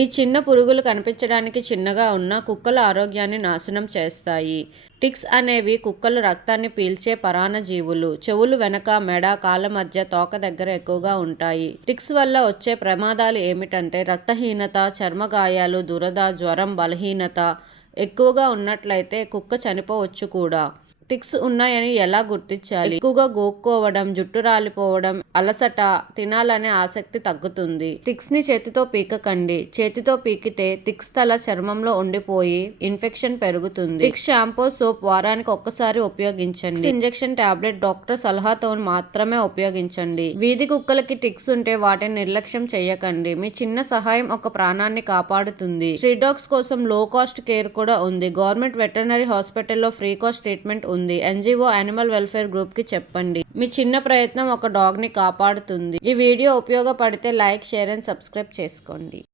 ఈ చిన్న పురుగులు కనిపించడానికి చిన్నగా ఉన్న కుక్కల ఆరోగ్యాన్ని నాశనం చేస్తాయి. టిక్స్ అనేవి కుక్కలు రక్తాన్ని పీల్చే పరాన్నజీవులు. చెవులు వెనక, మెడ, కాళ్ళ మధ్య, తోక దగ్గర ఎక్కువగా ఉంటాయి. టిక్స్ వల్ల వచ్చే ప్రమాదాలు ఏమిటంటే రక్తహీనత, చర్మ గాయాలు, దురద, జ్వరం, బలహీనత ఎక్కువగా ఉన్నట్లయితే కుక్క చనిపోవచ్చు కూడా. టిక్స్ ఉన్నాయని ఎలా గుర్తించాలి? ఎక్కువగా గోక్కోవడం, జుట్టు రాలిపోవడం, అలసట, తినాలనే ఆసక్తి తగ్గుతుంది. టిక్స్ ని చేతితో పీకకండి. చేతితో పీకితే టిక్స్ తల చర్మంలో ఉండిపోయి ఇన్ఫెక్షన్ పెరుగుతుంది. టిక్స్ షాంపూ, సోప్ వారానికి ఒక్కసారి ఉపయోగించండి. ఇంజెక్షన్ టాబ్లెట్ డాక్టర్ సలహాతో మాత్రమే ఉపయోగించండి. వీధి కుక్కలకి టిక్స్ ఉంటే వాటిని నిర్లక్ష్యం చేయకండి. మీ చిన్న సహాయం ఒక ప్రాణాన్ని కాపాడుతుంది. స్ట్రీట్ డాగ్స్ కోసం లో కాస్ట్ కేర్ కూడా ఉంది. గవర్నమెంట్ వెటర్నరీ హాస్పిటల్లో ఫ్రీ కాస్ట్ ట్రీట్మెంట్ ఉంది. ఎన్జిఓ యానిమల్ వెల్ఫేర్ గ్రూప్ కి చెప్పండి. మీ చిన్న ప్రయత్నం ఒక డాగ్ ని కాపాడుతుంది. ఈ వీడియో ఉపయోగపడితే లైక్, షేర్ అండ్ సబ్స్క్రైబ్ చేసుకోండి.